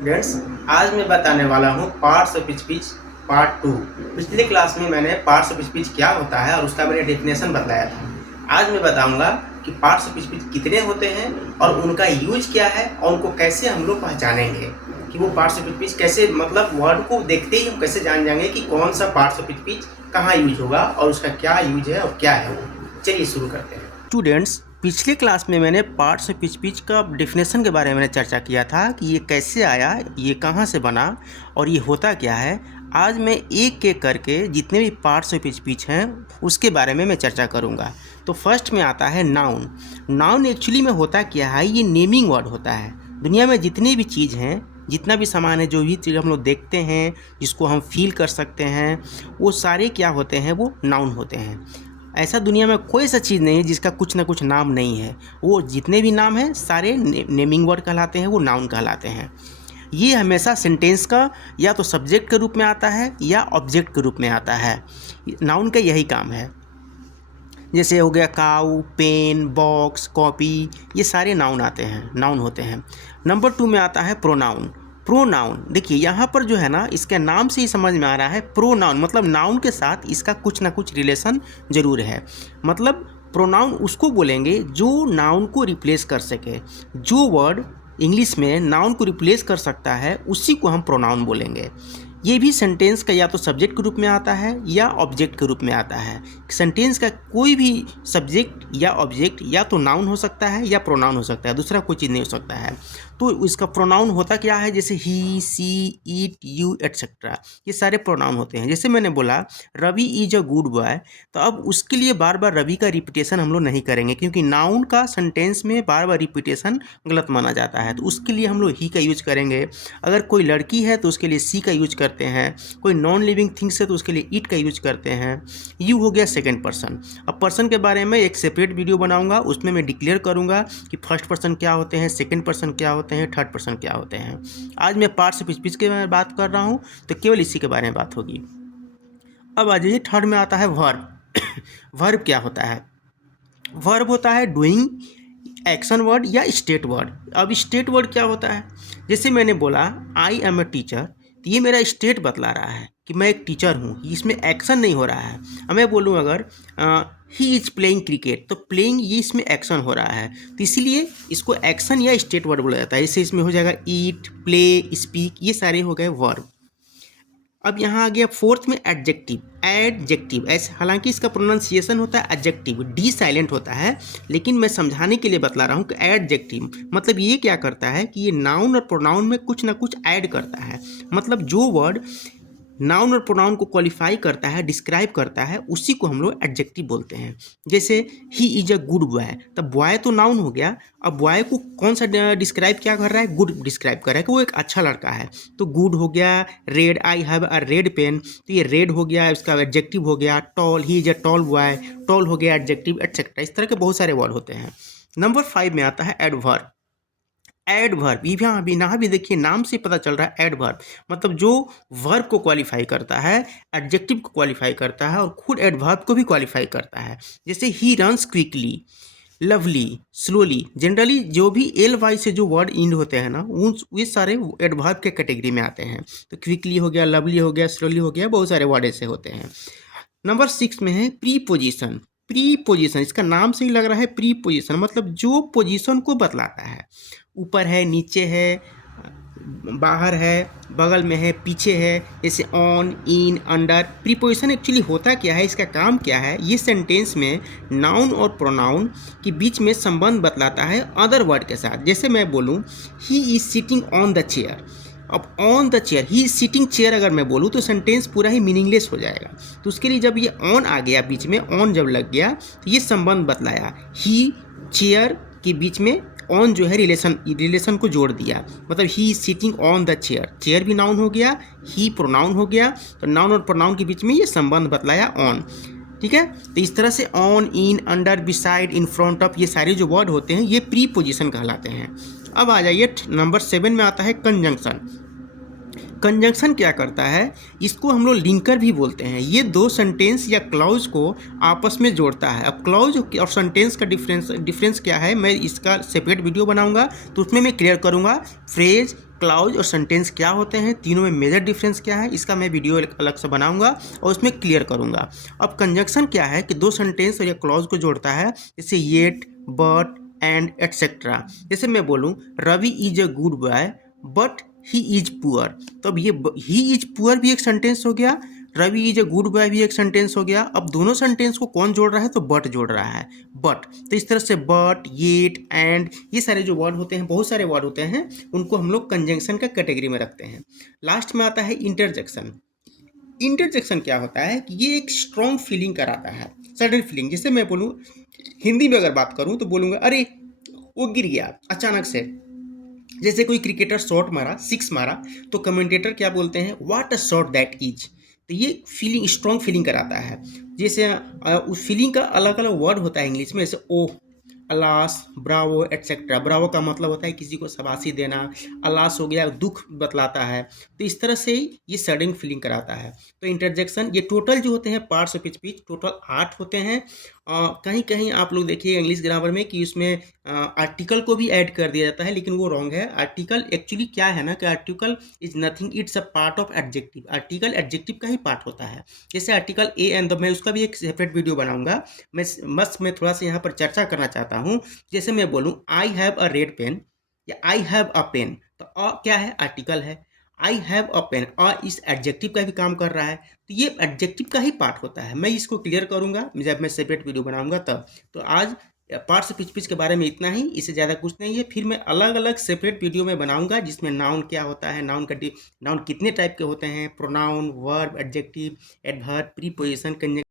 Students, आज मैं बताने वाला हूँ पार्ट्स ऑफ स्पीच पार्ट 2। पिछले क्लास में मैंने पार्ट्स ऑफ स्पीच क्या होता है और उसका मैंने डेफिनेशन बताया था। आज मैं बताऊंगा कि पार्ट्स ऑफ स्पीच कितने होते हैं और उनका यूज क्या है और उनको कैसे हम लोग पहचानेंगे कि वो पार्ट्स ऑफ स्पीच कैसे, मतलब वर्ड को देखते ही हम कैसे जान जाएंगे कि कौन सा पार्ट्स ऑफ स्पीच कहाँ यूज होगा और उसका क्या यूज है और क्या है वो। चलिए शुरू करते हैं। स्टूडेंट्स, पिछले क्लास में मैंने पार्ट्स ऑफ स्पीच का डेफिनेशन के बारे में चर्चा किया था कि ये कैसे आया, ये कहाँ से बना और ये होता क्या है। आज मैं एक एक करके जितने भी पार्ट्स ऑफ स्पीच हैं उसके बारे में मैं चर्चा करूँगा। तो फर्स्ट में आता है नाउन। नाउन एक्चुअली में होता क्या है, ये नेमिंग वर्ड होता है। दुनिया में जितनी भी चीज़ हैं, जितना भी सामान है, जो भी चीज़ हम लोग देखते हैं, जिसको हम फील कर सकते हैं, वो सारे क्या होते हैं, वो नाउन होते हैं। ऐसा दुनिया में कोई सा चीज़ नहीं है जिसका कुछ ना कुछ नाम नहीं है। वो जितने भी नाम हैं सारे नेमिंग वर्ड कहलाते हैं, वो नाउन कहलाते हैं। ये हमेशा सेंटेंस का या तो सब्जेक्ट के रूप में आता है या ऑब्जेक्ट के रूप में आता है। नाउन का यही काम है। जैसे हो गया काऊ, पेन, बॉक्स, कॉपी, ये सारे नाउन आते हैं, नाउन होते हैं। नंबर 2 में आता है प्रोनाउन। प्रोनाउन देखिए यहाँ पर जो है ना, इसके नाम से ही समझ में आ रहा है प्रोनाउन मतलब नाउन के साथ इसका कुछ ना कुछ रिलेशन ज़रूर है। मतलब प्रोनाउन उसको बोलेंगे जो नाउन को रिप्लेस कर सके। जो वर्ड इंग्लिश में नाउन को रिप्लेस कर सकता है उसी को हम प्रोनाउन बोलेंगे। ये भी सेंटेंस का या तो सब्जेक्ट के रूप में आता है या ऑब्जेक्ट के रूप में आता है। सेंटेंस का कोई भी सब्जेक्ट या ऑब्जेक्ट या तो नाउन हो सकता है या प्रोनाउन हो सकता है, दूसरा कोई चीज़ नहीं हो सकता है। तो इसका प्रोनाउन होता क्या है, जैसे ही, सी, ईट, यू एटसेट्रा, ये सारे प्रोनाउन होते हैं। जैसे मैंने बोला Ravi is a good boy, तो अब उसके लिए बार बार रवि का रिपीटेशन हम लोग नहीं करेंगे क्योंकि नाउन का सेंटेंस में बार बार रिपीटेशन गलत माना जाता है। तो उसके लिए हम लोग ही का यूज करेंगे। अगर कोई लड़की है तो उसके लिए सी का यूज करते हैं। कोई नॉन लिविंग थिंग्स है तो उसके लिए इट का यूज करते हैं। यू हो गया सेकेंड पर्सन। अब पर्सन के बारे में एक सेपरेट वीडियो बनाऊंगा, उसमें मैं डिक्लेयर करूंगा कि फर्स्ट पर्सन क्या होते हैं, सेकेंड पर्सन क्या होते हैं, थर्ड पर्सन क्या होते हैं। आज मैं पार्ट्स ऑफ स्पीच के बारे में बात कर रहा हूं तो केवल इसी के बारे में बात होगी। अब आ जाइए, थर्ड में आता है वर्ब। वर्ब क्या होता है? वर्ब होता है डूइंग एक्शन वर्ड या स्टेट वर्ड। अब स्टेट वर्ड क्या होता है? जैसे मैंने बोला आई एम ए टीचर, तो ये मेरा स्टेट बतला रहा है कि मैं एक टीचर हूँ, इसमें एक्शन नहीं हो रहा है। अब मैं बोलूँ अगर ही इज प्लेइंग क्रिकेट, तो प्लेइंग ये इसमें एक्शन हो रहा है, तो इसीलिए इसको एक्शन या स्टेट वर्ड बोला जाता है। जैसे इसमें हो जाएगा ईट, प्ले, स्पीक, ये सारे हो गए वर्ब। अब यहाँ आ गया फोर्थ में एडजेक्टिव। एडजेक्टिव ऐसे, हालांकि इसका प्रोनाउंसिएशन होता है एडजेक्टिव, डी साइलेंट होता है, लेकिन मैं समझाने के लिए बतला रहा हूँ कि एडजेक्टिव मतलब ये क्या करता है कि ये नाउन और प्रोनाउन में कुछ ना कुछ ऐड करता है। मतलब जो वर्ड नाउन और प्रोनाउन को क्वालिफाई करता है, डिस्क्राइब करता है, उसी को हम लोग एडजेक्टिव बोलते हैं। जैसे ही इज अ गुड बॉय, तब बॉय तो नाउन हो गया। अब बॉय को कौन सा डिस्क्राइब क्या कर रहा है? गुड डिस्क्राइब कर रहा है कि वो एक अच्छा लड़का है, तो गुड हो गया। Red, I have a red pen, तो ये रेड हो गया, इसका एडजेक्टिव हो गया। Tall, he is a tall boy, tall हो गया एडजेक्टिव, एटसेट्रा। इस तरह के बहुत सारे वर्ड होते हैं। नंबर 5 में आता है एडवर्ब। एडवर्ब, यहाँ भी देखिए नाम से पता चल रहा है एडवर्ब मतलब जो वर्ब को क्वालिफाई करता है, एडजेक्टिव को क्वालिफाई करता है और खुद एडवर्ब को भी क्वालिफाई करता है। जैसे he runs quickly, lovely, slowly. Generally जो भी एल वाई से जो वर्ड इंड होते हैं ना, उन ये सारे एडवर्ब के कैटेगरी में आते हैं। तो क्विकली हो गया, लवली हो गया, स्लोली हो गया, बहुत सारे वर्ड ऐसे होते हैं। नंबर 6 में है प्री पोजिशन। प्री पोजिशन, इसका नाम से ही लग रहा है प्री पोजिशन मतलब जो पोजीशन को बतलाता है। ऊपर है, नीचे है, बाहर है, बगल में है, पीछे है, जैसे on, in, under. Preposition actually होता क्या है, इसका काम क्या है? ये सेंटेंस में नाउन और प्रोनाउन के बीच में संबंध बतलाता है अदर वर्ड के साथ। जैसे मैं बोलूँ he is sitting on the chair, अब on the chair, he is sitting chair अगर मैं बोलूँ तो सेंटेंस पूरा ही मीनिंगलेस हो जाएगा। तो उसके लिए जब ये ऑन आ गया बीच में, ऑन जब लग गया तो ये संबंध बतलाया। ही, चेयर के बीच में ऑन जो है रिलेशन को जोड़ दिया, मतलब ही is sitting on the chair. Chair भी नाउन हो गया, ही प्रोनाउन हो गया, तो नाउन और प्रोनाउन के बीच में ये संबंध बतलाया ऑन। ठीक है, तो इस तरह से on, in, under, beside, in front of, ये सारे जो वर्ड होते हैं ये प्री पोजिशन कहलाते हैं। अब आ जाइए नंबर 7 में आता है कंजंक्शन। कंजंक्शन क्या करता है? इसको हम लोग लिंकर भी बोलते हैं। ये दो सेंटेंस या क्लॉज को आपस में जोड़ता है। अब क्लॉज और सेंटेंस का डिफरेंस क्या है, मैं इसका सेपरेट वीडियो बनाऊंगा तो उसमें मैं क्लियर करूंगा। फ्रेज, क्लाउज और सेंटेंस क्या होते हैं, तीनों में मेजर डिफरेंस क्या है, इसका मैं वीडियो अलग से बनाऊंगा और उसमें क्लियर करूंगा। अब कंजंक्शन क्या है कि दो सेंटेंस और या क्लॉज को जोड़ता है, जैसे येट, बट, एंड एटसेट्रा। जैसे मैं बोलूँ Ravi is a good boy but he is poor, तो अब ये ही इज पुअर भी एक सेंटेंस हो गया, Ravi is a good boy भी एक सेंटेंस हो गया। अब दोनों सेंटेंस को कौन जोड़ रहा है, तो बट जोड़ रहा है, बट। तो इस तरह से बट, येट, एंड, ये सारे जो वर्ड होते हैं, बहुत सारे वर्ड होते हैं, उनको हम लोग कंजंक्शन का कैटेगरी में रखते हैं। लास्ट में आता है इंटरजेक्शन। इंटरजेक्शन क्या होता है कि ये एक स्ट्रॉन्ग फीलिंग कराता है, सडन फीलिंग। जैसे मैं बोलूँ हिंदी में अगर बात करूँ तो बोलूँगा अरे वो गिर गया अचानक से। जैसे कोई क्रिकेटर शॉट मारा, सिक्स मारा, तो कमेंटेटर क्या बोलते हैं, what a shot that is. तो ये फीलिंग, स्ट्रॉन्ग फीलिंग कराता है। जैसे उस फीलिंग का अलग अलग वर्ड होता है इंग्लिश में, जैसे ओह, अलास, ब्रावो, एटसेट्रा। ब्रावो का मतलब होता है किसी को शाबाशी देना, अलास हो गया दुख बतलाता है। तो इस तरह से ये सडन फीलिंग कराता है। तो इंटरजेक्शन, ये टोटल जो होते हैं पार्ट्स ऑफ स्पीच, टोटल 8 होते हैं। कहीं कहीं आप लोग देखिए इंग्लिश ग्रामर में कि उसमें आर्टिकल को भी ऐड कर दिया जाता है, लेकिन वो रॉन्ग है। आर्टिकल एक्चुअली क्या है ना कि article is nothing, it's a part of adjective. Article adjective का ही पार्ट होता है। जैसे आर्टिकल ए एंड द, मैं उसका भी एक सेपरेट वीडियो बनाऊंगा। मैं थोड़ा सा यहाँ पर चर्चा करना चाहता हूँ। जैसे मैं बोलूँ I have a red pen या आई हैव अ पेन, तो अ क्या है, आर्टिकल है। आई हैव अ पेन, अ इस एडजेक्टिव का भी काम कर रहा है, तो ये एडजेक्टिव का ही पार्ट होता है। मैं इसको क्लियर करूंगा जब मैं सेपरेट वीडियो बनाऊंगा तब। तो आज पार्ट्स ऑफ स्पीच के बारे में इतना ही, इससे ज़्यादा कुछ नहीं है। फिर मैं अलग अलग सेपरेट वीडियो में बनाऊंगा जिसमें नाउन क्या होता है, नाउन कितने टाइप के होते हैं, pronoun, verb, adjective, adverb, preposition, conjunction.